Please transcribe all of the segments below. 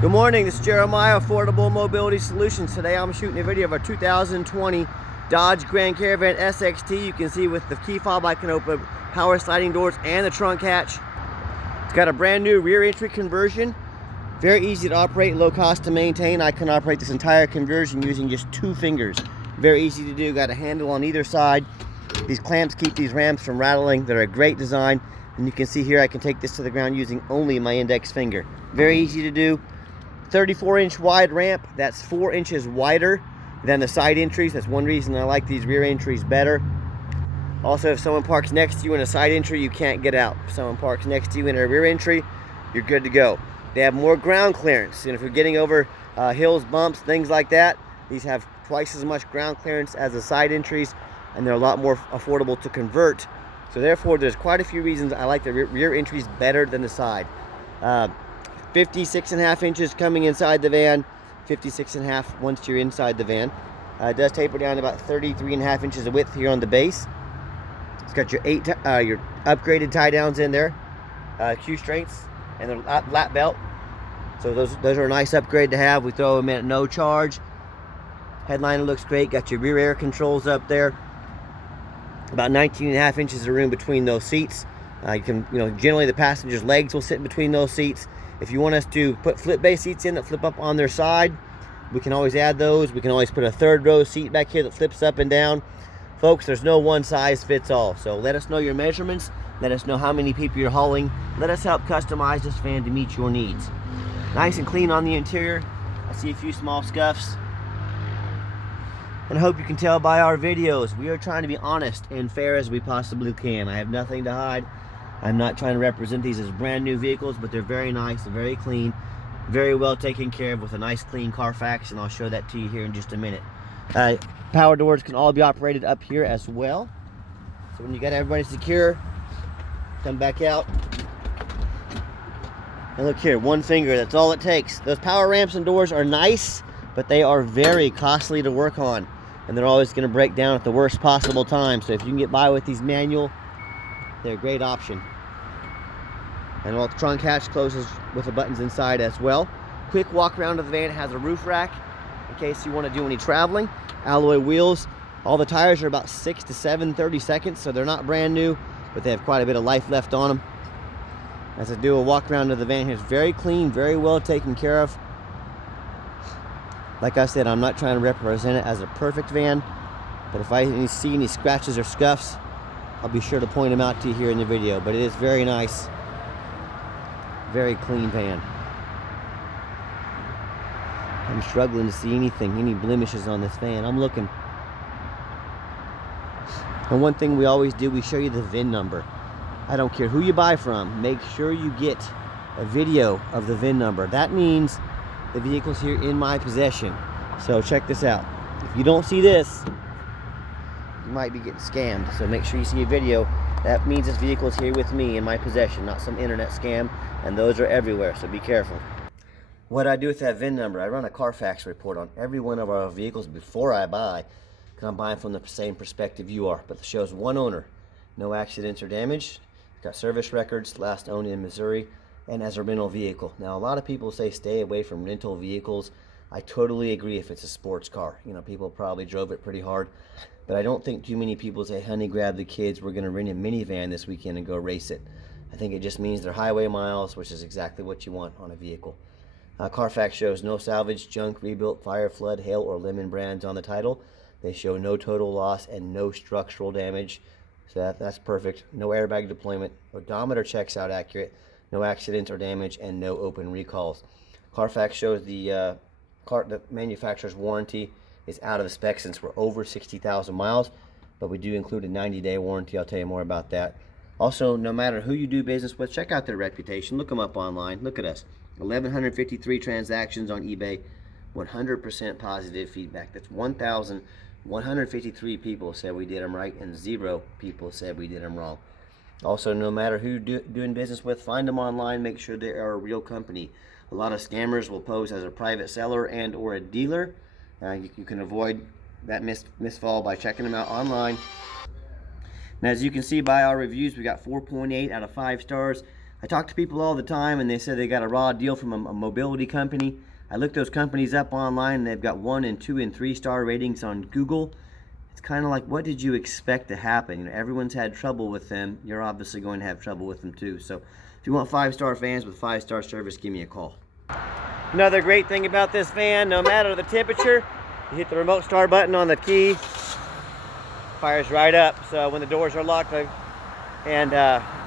Good morning, this is Jeremiah, Affordable Mobility Solutions. Today I'm shooting a video of our 2020 Dodge Grand Caravan SXT. You can see with the key fob I can open power sliding doors and the trunk hatch. It's got a brand new rear entry conversion. Very easy to operate, low cost to maintain. I can operate this entire conversion using just 2 fingers. Very easy to do, got a handle on either side. These clamps keep these ramps from rattling. They're a great design. And you can see here I can take this to the ground using only my index finger. Very easy to do. 34-inch wide ramp, that's 4 inches wider than the side entries. That's one reason I like these rear entries better. Also, if someone parks next to you in a side entry, you can't get out. If someone parks next to you in a rear entry, you're good to go. They have more ground clearance, and if you're getting over hills, bumps, things like that, these have twice as much ground clearance as the side entries, and they're a lot more affordable to convert. So therefore, there's quite a few reasons I like the rear entries better than the side. 56.5 inches coming inside the van, 56.5 once you're inside the van. It does taper down to about 33.5 inches of width here on the base. It's got your your upgraded tie downs in there, Q strengths, and the lap belt. So those are a nice upgrade to have. We throw them in at no charge. Headliner looks great. Got your rear air controls up there. About 19.5 inches of room between those seats. You can, generally the passenger's legs will sit between those seats. If you want us to put flip base seats in that flip up on their side, we can always add those. We can always put a third row seat back here that flips up and down. Folks, there's no one size fits all. So let us know your measurements. Let us know how many people you're hauling. Let us help customize this van to meet your needs. Nice and clean on the interior. I see a few small scuffs. And I hope you can tell by our videos, we are trying to be honest and fair as we possibly can. I have nothing to hide. I'm not trying to represent these as brand new vehicles, but they're very nice, they're very clean, very well taken care of with a nice clean Carfax, and I'll show that to you here in just a minute. Power doors can all be operated up here as well. So when you got everybody secure, come back out. And look here, 1 finger, that's all it takes. Those power ramps and doors are nice, but they are very costly to work on. And they're always going to break down at the worst possible time. So if you can get by with these manual, they're a great option. And all the trunk hatch closes with the buttons inside as well. Quick walk around of the van. It has a roof rack in case you want to do any traveling. Alloy wheels. All the tires are about 6 to 30 seconds, so they're not brand new, but they have quite a bit of life left on them. As I do a walk around of the van here, it's very clean, very well taken care of. Like I said, I'm not trying to represent it as a perfect van, but if I see any scratches or scuffs, I'll be sure to point them out to you here in the video. But it is very nice, very clean van. I'm struggling to see anything, any blemishes on this van. I'm looking. And one thing we always do, we show you the VIN number. I don't care who you buy from, make sure you get a video of the VIN number. That means the vehicle's here in my possession. So check this out. If you don't see this, you might be getting scammed. So make sure you see a video. That means this vehicle is here with me in my possession, not some internet scam, and those are everywhere, so be careful. What I do with that VIN number, I run a Carfax report on every one of our vehicles before I buy, because I'm buying from the same perspective you are. But it shows 1 owner, no accidents or damage, got service records, last owned in Missouri, and as a rental vehicle. Now, a lot of people say stay away from rental vehicles. I totally agree if it's a sports car. People probably drove it pretty hard. But I don't think too many people say, honey, grab the kids, we're going to rent a minivan this weekend and go race it. I think it just means they're highway miles, which is exactly what you want on a vehicle. Carfax shows no salvage, junk, rebuilt, fire, flood, hail, or lemon brands on the title. They show no total loss and no structural damage. So that's perfect. No airbag deployment. Odometer checks out accurate. No accidents or damage, and no open recalls. Carfax shows the manufacturer's warranty is out of the spec since we're over 60,000 miles, but we do include a 90-day warranty. I'll tell you more about that. Also, no matter who you do business with, check out their reputation. Look them up online. Look at us. 1,153 transactions on eBay, 100% positive feedback. That's 1,153 people said we did them right, and 0 people said we did them wrong. Also, no matter who you're doing business with, find them online. Make sure they are a real company. A lot of scammers will pose as a private seller and or a dealer. You can avoid that misfall by checking them out online. Now, as you can see by our reviews, we got 4.8 out of 5 stars. I talk to people all the time and they say they got a raw deal from a mobility company. I looked those companies up online and they've got 1 and 2 and 3 star ratings on Google. It's kind of like, what did you expect to happen? You know, everyone's had trouble with them. You're obviously going to have trouble with them too. So if you want 5-star fans with 5-star service, give me a call. Another great thing about this van, no matter the temperature, you hit the remote start button on the key, fires right up. So when the doors are locked, and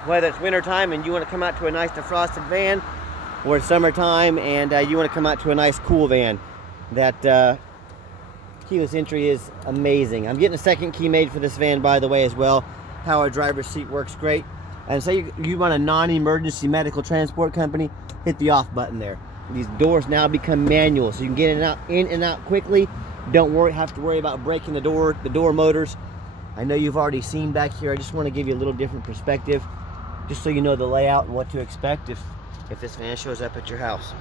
whether it's winter time and you want to come out to a nice defrosted van, or it's summertime and you want to come out to a nice cool van, that keyless entry is amazing. I'm getting a second key made for this van, by the way, as well. Power driver's seat works great. And say you run a non-emergency medical transport company, hit the off button there. These doors now become manual, so you can get in and out quickly. Don't have to worry about breaking the door motors. I know you've already seen back here. I just want to give you a little different perspective, just so you know the layout and what to expect if this van shows up at your house.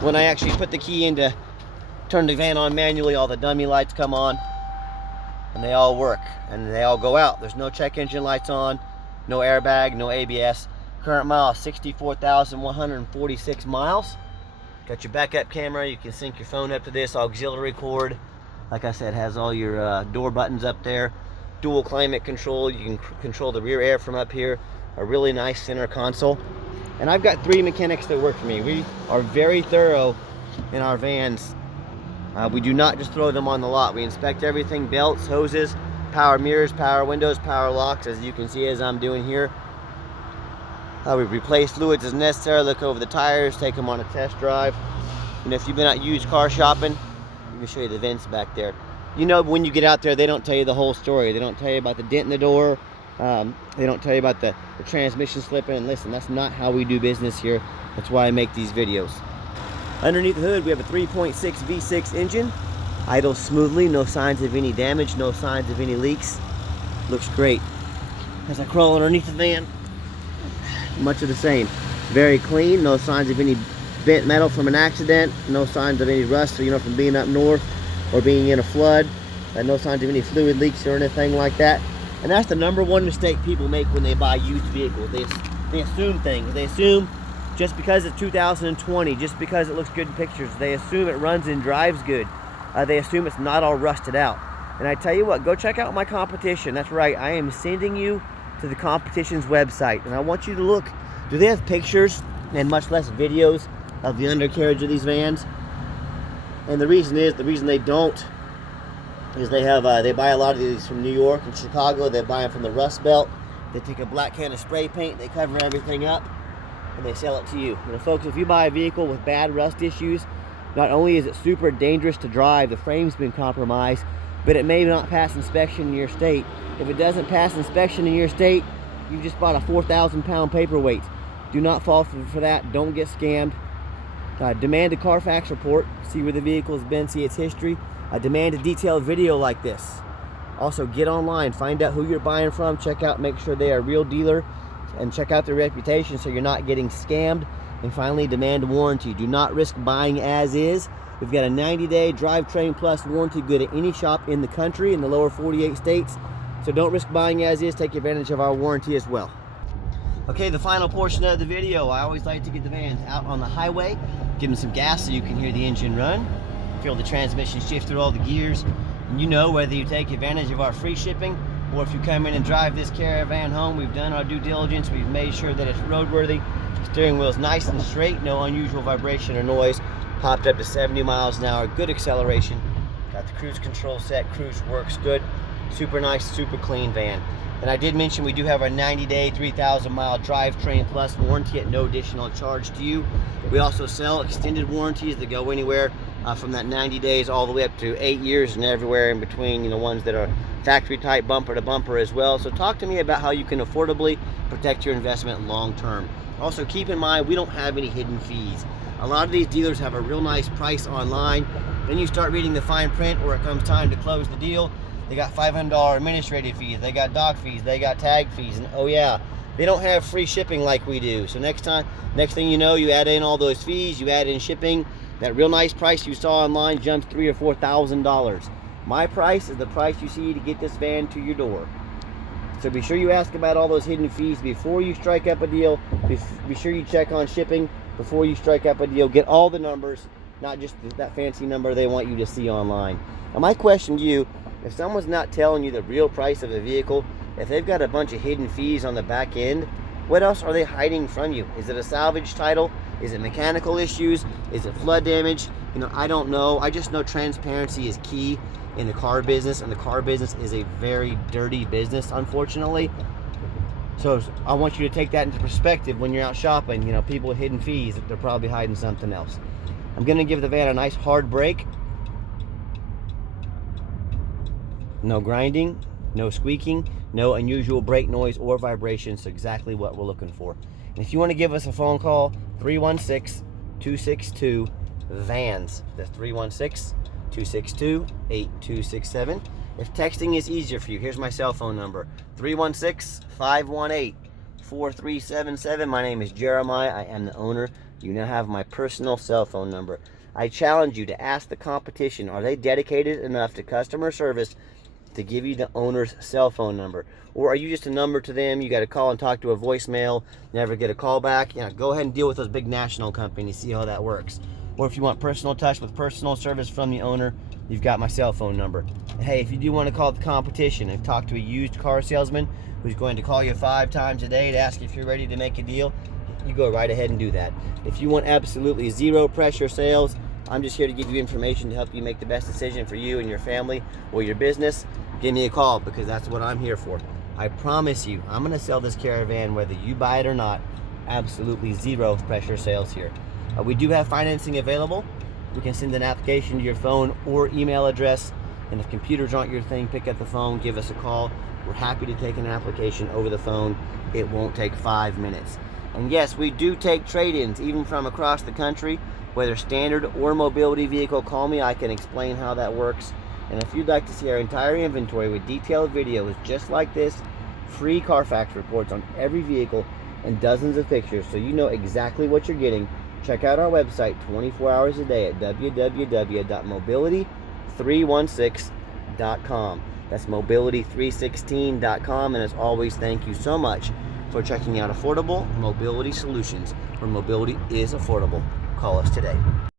When I actually put the key in to turn the van on manually, all the dummy lights come on, and they all work, and they all go out. There's no check engine lights on, no airbag, no ABS. Current mile 64,146 miles. Got your backup camera. You can sync your phone up to this auxiliary cord. Like I said, has all your door buttons up there. Dual climate control. You can control the rear air from up here. A really nice center console. And I've got 3 mechanics that work for me. We are very thorough in our vans. We do not just throw them on the lot. We inspect everything: belts, hoses, power mirrors, power windows, power locks, as you can see as I'm doing here. We replace fluids as necessary, look over the tires, take them on a test drive. And if you've been out used car shopping, let me show you the vents back there. You know, when you get out there, they don't tell you the whole story. They don't tell you about the dent in the door. They don't tell you about the transmission slipping. And listen, that's not how we do business here. That's why I make these videos. Underneath the hood, we have a 3.6 V6 engine. Idles smoothly, no signs of any damage, no signs of any leaks. Looks great. As I crawl underneath the van, much of the same. Very clean, no signs of any bent metal from an accident, no signs of any rust, you know, from being up north or being in a flood, no signs of any fluid leaks or anything like that. And that's the #1 mistake people make when they buy used vehicles. They assume things. They assume just because it's 2020, just because it looks good in pictures, they assume it runs and drives good. They assume it's not all rusted out. And I tell you what, go check out my competition. That's right, I am sending you to the competition's website, and I want you to look. Do they have pictures and much less videos of the undercarriage of these vans? And the reason they don't is they buy a lot of these from New York and Chicago. They buy them from the Rust Belt. They take a black can of spray paint, they cover everything up, and they sell it to you. You know, folks, if you buy a vehicle with bad rust issues, not only is it super dangerous to drive, the frame's been compromised, but it may not pass inspection in your state. If it doesn't pass inspection in your state, you just bought a 4,000-pound paperweight. Do not fall for that. Don't get scammed. Demand a Carfax report. See where the vehicle has been. See its history. Demand a detailed video like this. Also, get online. Find out who you're buying from. Check out, make sure they are a real dealer, and check out their reputation so you're not getting scammed. And finally, demand a warranty. Do not risk buying as is. We've got a 90-day drivetrain plus warranty good at any shop in the country, in the lower 48 states. So don't risk buying as is. Take advantage of our warranty as well. Okay, the final portion of the video. I always like to get the vans out on the highway, give them some gas so you can hear the engine run, feel the transmission shift through all the gears. And you know, whether you take advantage of our free shipping or if you come in and drive this Caravan home, we've done our due diligence. We've made sure that it's roadworthy. Steering wheel's nice and straight, no unusual vibration or noise. Popped up to 70 miles an hour, good acceleration. Got the cruise control set, cruise works good. Super nice, super clean van. And I did mention we do have our 90-day, 3,000-mile drivetrain plus warranty at no additional charge to you. We also sell extended warranties that go anywhere from that 90 days all the way up to 8 years and everywhere in between, you know, ones that are factory type, bumper to bumper as well. So talk to me about how you can affordably protect your investment long term. Also keep in mind, we don't have any hidden fees. A lot of these dealers have a real nice price online. Then you start reading the fine print where it comes time to close the deal. They got $500 administrative fees, they got dock fees, they got tag fees, and oh yeah, they don't have free shipping like we do. So next thing you know, you add in all those fees, you add in shipping, that real nice price you saw online jumps $3,000 or $4,000. My price is the price you see to get this van to your door. So be sure you ask about all those hidden fees before you strike up a deal. Be sure you check on shipping before you strike up a deal. Get all the numbers, not just that fancy number they want you to see online. Now my question to you, if someone's not telling you the real price of the vehicle, if they've got a bunch of hidden fees on the back end, what else are they hiding from you? Is it a salvage title? Is it mechanical issues? Is it flood damage? You know, I don't know. I just know transparency is key in the car business, and the car business is a very dirty business, unfortunately. So I want you to take that into perspective when you're out shopping. You know, people with hidden fees, they're probably hiding something else. I'm going to give the van a nice hard brake. No grinding, no squeaking, no unusual brake noise or vibrations. Exactly what we're looking for. And if you want to give us a phone call, 316-262-VANS. That's 316-262-8267. If texting is easier for you, here's my cell phone number, 316-518-4377. My name is Jeremiah. I am the owner. You now have my personal cell phone number. I challenge you to ask the competition, are they dedicated enough to customer service to give you the owner's cell phone number? Or are you just a number to them? You got to call and talk to a voicemail, never get a call back. You know, go ahead and deal with those big national companies, see how that works. Or if you want personal touch with personal service from the owner, you've got my cell phone number. And hey, if you do want to call the competition and talk to a used car salesman who's going to call you 5 times a day to ask if you're ready to make a deal, you go right ahead and do that. If you want absolutely zero pressure sales, I'm just here to give you information to help you make the best decision for you and your family or your business. Give me a call, because that's what I'm here for. I promise you, I'm going to sell this Caravan whether you buy it or not. Absolutely zero pressure sales here. We do have financing available. We can send an application to your phone or email address. And if computers aren't your thing, pick up the phone, give us a call. We're happy to take an application over the phone. It won't take 5 minutes. And yes, we do take trade-ins, even from across the country. Whether standard or mobility vehicle, call me. I can explain how that works. And if you'd like to see our entire inventory with detailed videos just like this, free Carfax reports on every vehicle, and dozens of pictures so you know exactly what you're getting, check out our website 24 hours a day at www.mobility316.com. That's mobility316.com. And as always, thank you so much for checking out Affordable Mobility Solutions, where mobility is affordable. Call us today.